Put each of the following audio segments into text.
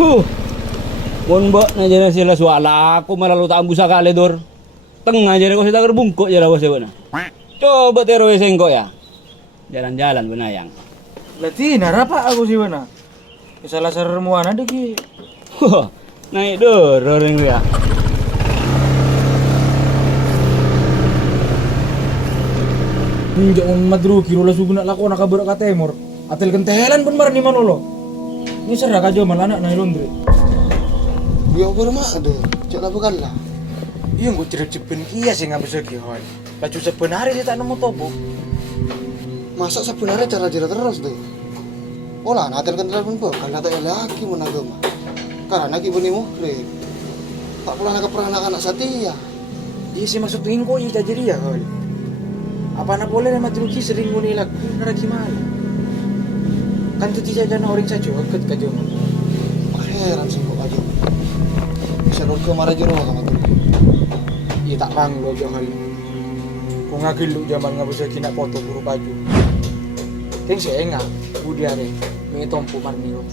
Huh, mun mbok na jana sila suala aku malah lu tak ambusa kali dor. Tengah aja kau kita terbungkuk aja lah bos ya. Coba teroe sengkok ya. Jalan-jalan benayang. Lati narapa aku sih mana? Salah sarmuan ada ki. Huh, naik dor orang dia. Jangan madru kiro lah suguna lako nak kabur ka temor. Atel kentelan pun mar ni manolo. Ini serah kajo malah anak nai Londre. Dia berma ada. Cak lah bukan lah. Iya gue cerep-cepin kia sih nggak bisa gihon. Laju sebenarnya dia tak nemu tobo. Masa sebenarnya cara jira terus deh. Olah natel kentelan pun bukan kata laki menagama. Karena ki beni muhrim. Tak pula nak peranakan anak setia. Iya sih maksud ingin kok iya jadi ya kau. Apa nak boleh nama truki sering guni lagu naraki malu. Kan tu tidak ada orang saja ket kajo. Heran sih kok aja. Bisa lu ke marah jero sama tu. Iya tak banglo johal. Kau ngakil lu zaman nggak bisa kena foto buru baju. Keng saya enggak budi are me tompu marnio.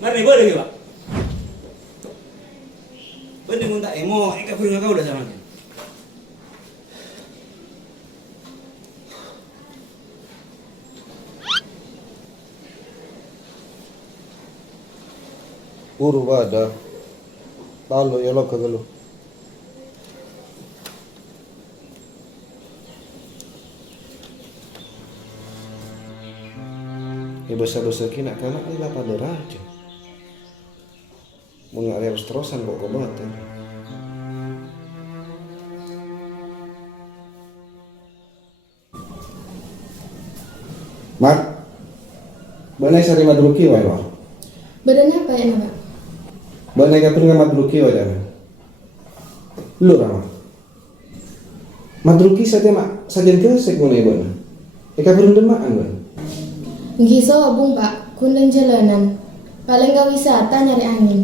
Mari boleh ke, Pak? Bener mun tak emo, eka punya kau dah sama ni. Uru bada. Lalu ya lo kagalo. Dosa-dosa kina kanak ni lah pada raja. Mau nggak harus terusan kok kebatan. Mak, banai sari madruki wae wah. Badan apa ya nama? Banai kapur nggak madruki wae dah. Lu ramah. Madruki saja mak, sajen kesek mau nih bana. Eka berundun makan bana. Ngiso abung pak, kundan jalanan. Paling gak wisata nyari angin.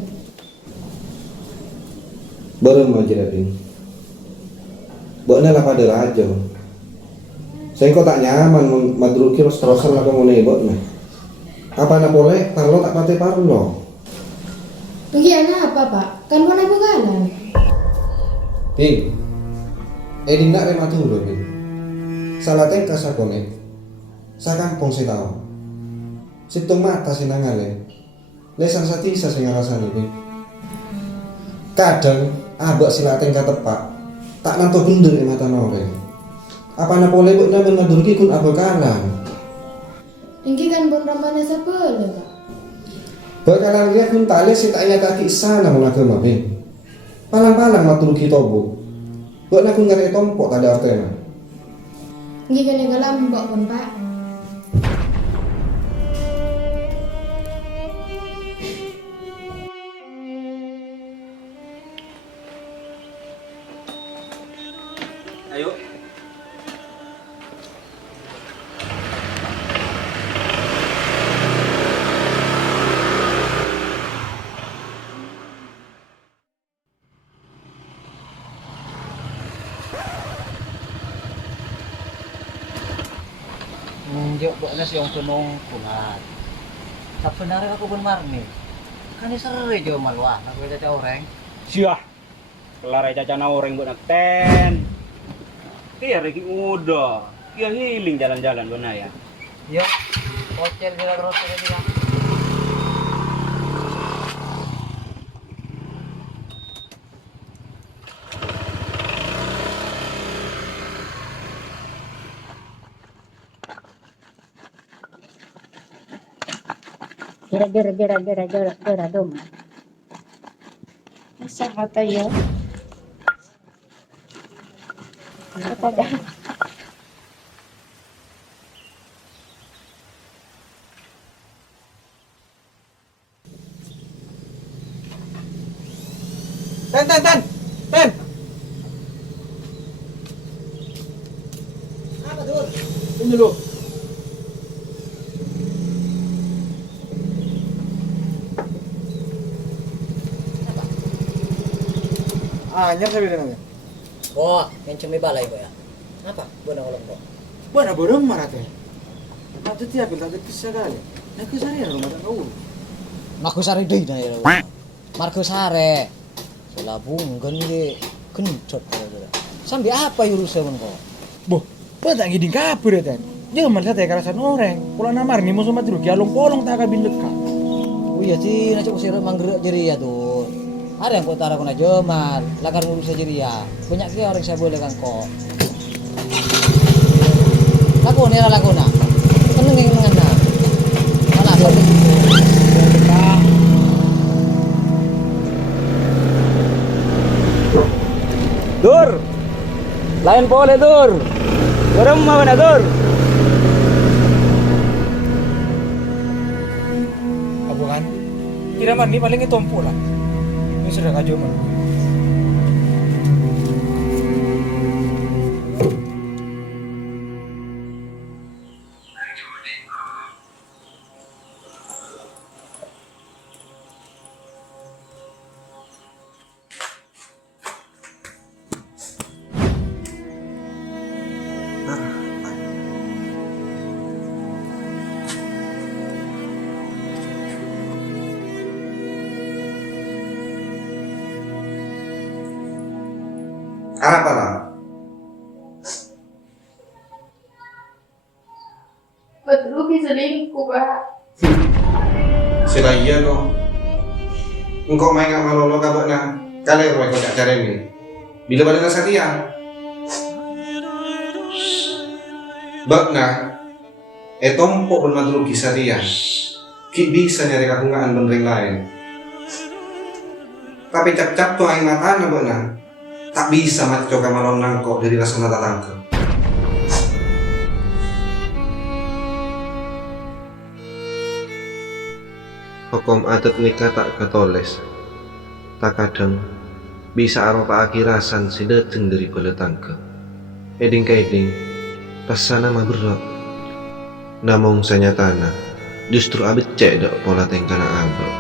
Baru mau jadi. Bana lah pada raja. Saya kok tak nyaman madruki terus terusan lah kamu nih bana. Apa nak boleh? Parlo tak pate parlo. Ngiana apa pak? Kan pun aku galan. Ping, nak rematu dulu ping. Salah tengkas aku nih. Sa kampung sih tahu. Situng mata sih nangale. Lesan satisa sih ngarasani ping. Kadang abak silateng katepak. Tak nanto bener mata nore. Apa nak boleh buat nama madurki kun apa kalang. Ini kan pun rambanya sepele pak. Bakalan dia kun tali si tak ingat kaki sana menagama ping. Palang-palang madurki tobo. Buat nak kun ngare tompok tada artena. Ini kan yang galam mbak pun pak. Ayo. Nunjuk buat nasi yang senong kulat. Sebenarnya aku pun marni. Kan ini seru jo malwah. Aku ada orang. Siah. Kelar aja cana orang buat nakten. Kia reki udah. Kia healing jalan-jalan benaya. Yuk, hotel bila terus dia bilang. Gara-gara doma. Masa kata ya? Kata dah. Ten. dulu. Anyar saya bilang namanya. Oh, yang cumi balai kok ya. Apa? Benar kalau kok. Buat apa dong marah teh? Mata tiap tak ada kisah kali. Nah kesarian rumah tangga ulu. Marco Sare deh nah ya. Marco Sare. Selabung kan ge kencot kalau sampai apa urusan kok? Boh, tak ngiding kapur ya teh. Jangan saya teh karasan orang. Pulau namar nih musuh matru kialong polong tak kabin dekat. Oh iya sih, nak usir manggerak jadi ya tuh. Ada yang kau taruh kena jemal, lakar ngurus aja dia. Banyak sih orang saya boleh kan kok. Laku nih laku nak. Tenang yang mengena. Malah sorry. Dur. Lain pole dur. Gerem mana dur? Apa kan? Kiraman nih paling itu lah. Ini sudah kajoman. Apa lah? Betul bisa selingkuh, Pak. Sila iya no. Engkau main ngak malolo kabak na. Kalian rumah kau cak cari ini. Bila balik nasa dia. Bak na. Tompok bermadru kisah dia. Ki bisa nyari kakungaan bendering lain. Tapi cap-cap tuh aing mata na bak na. Tak bisa mati coba malon nangkok dari rasa mata tangke. Hukum adat nikah tak katoles. Tak kadang bisa aropa akirasan si deteng dari bala tangke. Eding kaeding rasana mah berat. Namong sanyatana justru abet cek dok pola tengkana abek.